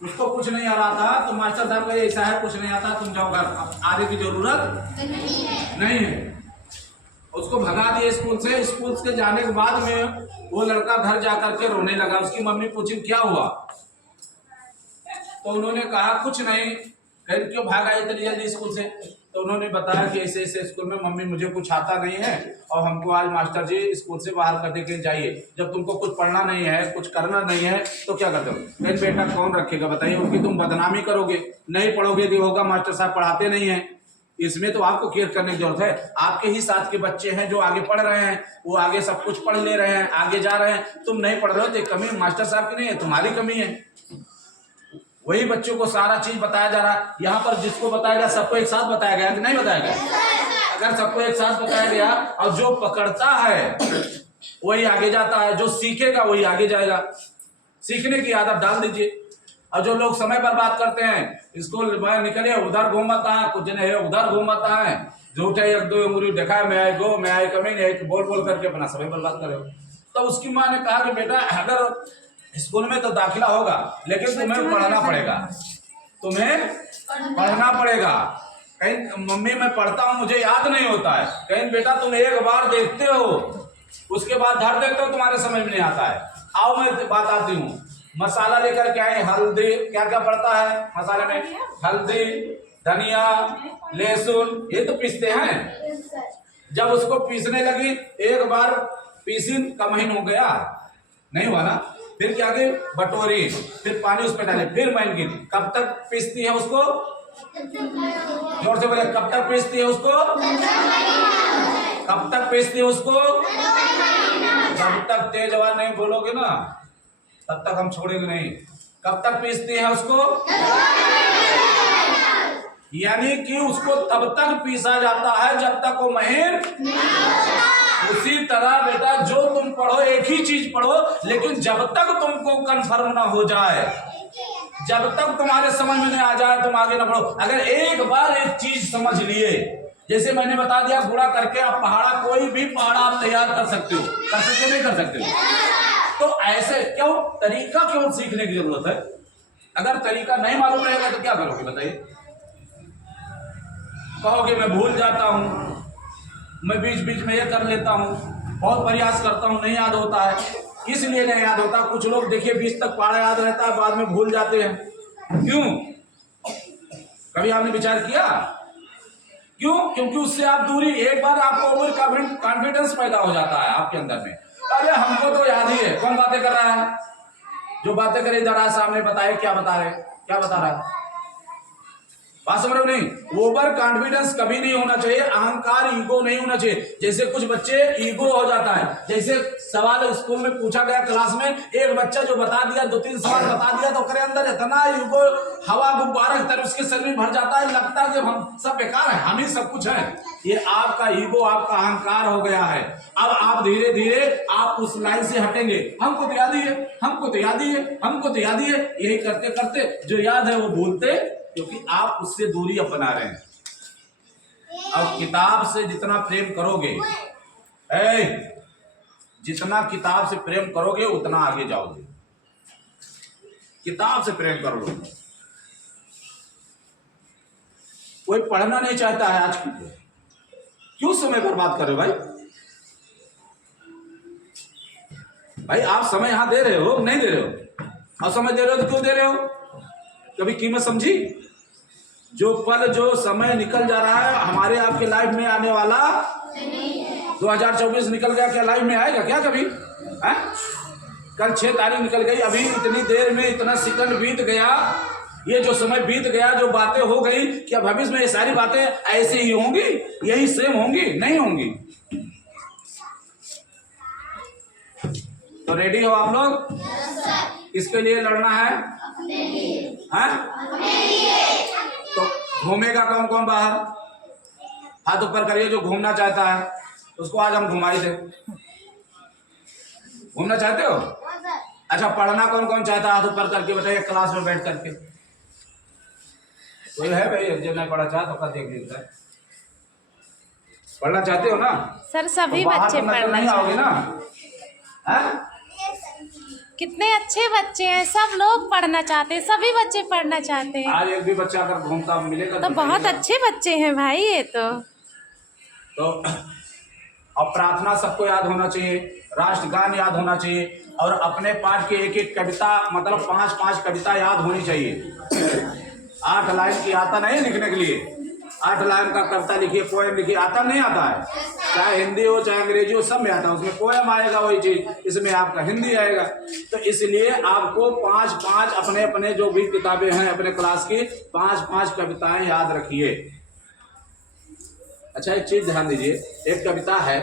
उसको कुछ नहीं आ रहा था तो मास्टर साहब का ऐसा है, कुछ नहीं आता, तुम जाओ घर, अब आने की जरूरत नहीं है। उसको भगा दिए स्कूल से। स्कूल से जाने के बाद में वो लड़का घर जाकर के रोने लगा। उसकी मम्मी पूछी क्या हुआ, तो उन्होंने कहा कुछ नहीं। फिर क्यों भागा इतनी जल्दी स्कूल से, तो उन्होंने बताया कि ऐसे ऐसे स्कूल में मम्मी मुझे कुछ आता नहीं है और हमको आज मास्टर जी स्कूल से बाहर कर देके जाइए, जब तुमको कुछ पढ़ना नहीं है, कुछ करना नहीं है तो क्या करते हो। फिर बेटा कौन रखेगा बताइए, उनकी तुम बदनामी करोगे, नहीं पढ़ोगे तो होगा मास्टर साहब पढ़ाते नहीं है। इसमें तो आपको केयर करने की जरूरत है। आपके ही साथ के बच्चे हैं जो आगे पढ़ रहे हैं, वो आगे सब कुछ पढ़ ले रहे हैं, आगे जा रहे हैं, तुम नहीं पढ़ रहे हो तो कमी मास्टर साहब की नहीं है, तुम्हारी कमी है। वही बच्चों को सारा चीज बताया जा रहा है। यहाँ पर जिसको बताया गया सबको एक साथ बताया गया कि नहीं बताया गया। अगर सबको एक साथ बताया गया और जो पकड़ता है वही आगे जाता है, जो सीखेगा वही आगे जाएगा। सीखने की आदत डाल दीजिए। और जो लोग समय बर्बाद करते हैं, स्कूल में निकले उधर घूमता है, कुछ नहीं है उधर घूमता है, झूठे एक दो उंगली देखा है मैं आई गो मैं आई कमी नहीं बोल बोल करके अपना समय बर्बाद करे। तो उसकी माँ ने कहा कि बेटा अगर स्कूल में तो दाखिला होगा लेकिन तुम्हें पढ़ना पड़ेगा, तुम्हें पढ़ना पड़ेगा। कहीं मम्मी मैं पढ़ता हूँ मुझे याद नहीं होता है, कहीं बेटा तुम एक बार देखते हो उसके बाद धर देखते हो तुम्हारे समझ में नहीं आता है। आओ मैं बात आती हूँ। मसाला लेकर के आए, हल्दी, क्या क्या पड़ता है मसाले में, हल्दी, धनिया, लहसुन, ये तो पीसते हैं। जब उसको पीसने लगी एक बार पीसी का महीन हो गया, नहीं हुआ ना, फिर क्या की बटोरी, फिर पानी उस पर डाले, फिर मैल गिरी। कब तक पीसती है उसको, जोर से बोले, कब तक पीसती है उसको, कब तक पीसती है उसको, जब तक तेज आवाज नहीं बोलोगे ना तब तक हम छोड़ेंगे नहीं। कब तक पीसती है उसको, यानी कि उसको तब तक पीसा जाता है जब तक वो महीन। उसी तरह बेटा जो तुम पढ़ो एक ही चीज पढ़ो, लेकिन जब तक तुमको कंफर्म ना हो जाए, जब तक तुम्हारे समझ में नहीं आ जाए तुम आगे ना बढ़ो। अगर एक बार एक चीज समझ लिए, जैसे मैंने बता दिया गुणा करके आप पहाड़ा, कोई भी पहाड़ा आप तैयार कर सकते हो, कर सकते नहीं कर सकते हो। तो ऐसे क्यों, तरीका क्यों सीखने की जरूरत है। अगर तरीका नहीं मालूम रहेगा तो क्या करोगे बताइए। कहोगे मैं भूल जाता हूं, मैं बीच बीच में ये कर लेता हूं, बहुत प्रयास करता हूं, नहीं याद होता है। इसलिए नहीं याद होता। कुछ लोग देखिए 20 तक पढ़ा याद रहता है, बाद में भूल जाते हैं। क्यों, कभी आपने विचार किया क्यों? क्योंकि उससे आप दूरी, एक बार आपको ओवर कॉन्फिडेंस पैदा हो जाता है आपके अंदर में, अरे हमको तो याद ही है। कौन बातें कर रहा है, जो बातें करे इधर आ सामने बताए क्या बता रहे, क्या बता रहा है, बात समझ रहे हो नहीं। ओवर कॉन्फिडेंस कभी नहीं होना चाहिए, अहंकार ईगो नहीं होना चाहिए। जैसे कुछ बच्चे ईगो हो जाता है, जैसे सवाल स्कूल में पूछा गया क्लास में, एक बच्चा जो बता दिया 2-3 सवाल बता दिया तो करे अंदर इतना ईगो हवा गुब्बारा की तरह उसके शरीर में भर जाता है, लगता है कि हम सब बेकार है, हम ही सब कुछ है। ये आपका ईगो, आपका अहंकार हो गया है। अब आप धीरे धीरे आप उस लाइन से हटेंगे। हमको तो याद ही है, हमको तो याद ही है, हमको तो याद ही है, यही करते करते जो याद है वो भूलते, क्योंकि आप उससे दूरी अब बना रहे हैं। अब किताब से जितना प्रेम करोगे, जितना किताब से प्रेम करोगे उतना आगे जाओगे। किताब से प्रेम कर लो। कोई पढ़ना नहीं चाहता है आज क्यों समय बर्बाद कर रहे हो भाई? भाई आप समय यहां दे रहे हो, नहीं दे रहे हो, और समय दे रहे हो तो क्यों दे रहे हो? कभी कीमत समझी? जो पल जो समय निकल जा रहा है हमारे आपके लाइफ में आने वाला 2024 निकल गया, क्या लाइफ में आएगा क्या कभी? कल 6 तारीख निकल गई, अभी इतनी देर में इतना सेकंड बीत गया। ये जो समय बीत गया, जो बातें हो गई, क्या भविष्य में ये सारी बातें ऐसे ही होंगी, यही सेम होंगी? नहीं होंगी। तो रेडी हो आप लोग? किसके लिए लड़ना है? तो घूमेगा कौन कौन बाहर? हाथ ऊपर करिए जो घूमना चाहता है, उसको आज हम घुमाई दे। घूमना चाहते हो? अच्छा, पढ़ना कौन कौन चाहता है? हाथ ऊपर करके बताइए, क्लास में बैठ करके। कोई है भाई जो नहीं पढ़ा चाहता तो देख लीजिए। पढ़ना चाहते हो ना सर? सभी तो बच्चे पढ़ना नहीं आओगे ना? कितने अच्छे बच्चे हैं, सब लोग पढ़ना चाहते हैं, सभी बच्चे पढ़ना चाहते हैं। आज एक भी बच्चा अगर घूमता मिलेगा तो बहुत अच्छे बच्चे हैं भाई ये तो। अब प्रार्थना सबको याद होना चाहिए, राष्ट्रगान याद होना चाहिए, और अपने पाठ की एक एक कविता मतलब 5-5 कविता याद होनी चाहिए। 8 लाइन की आता नहीं लिखने के लिए, 8 लाइन का कविता लिखिए, पोएम लिखिए, आता नहीं आता है, चाहे हिंदी हो चाहे अंग्रेजी हो, सब में आता है। उसमें पोएम आएगा वही चीज, इसमें आपका हिंदी आएगा। तो इसलिए आपको 5-5 अपने अपने जो भी किताबें हैं अपने क्लास की 5-5 कविताएं याद रखिए। अच्छा एक चीज ध्यान दीजिए, एक कविता है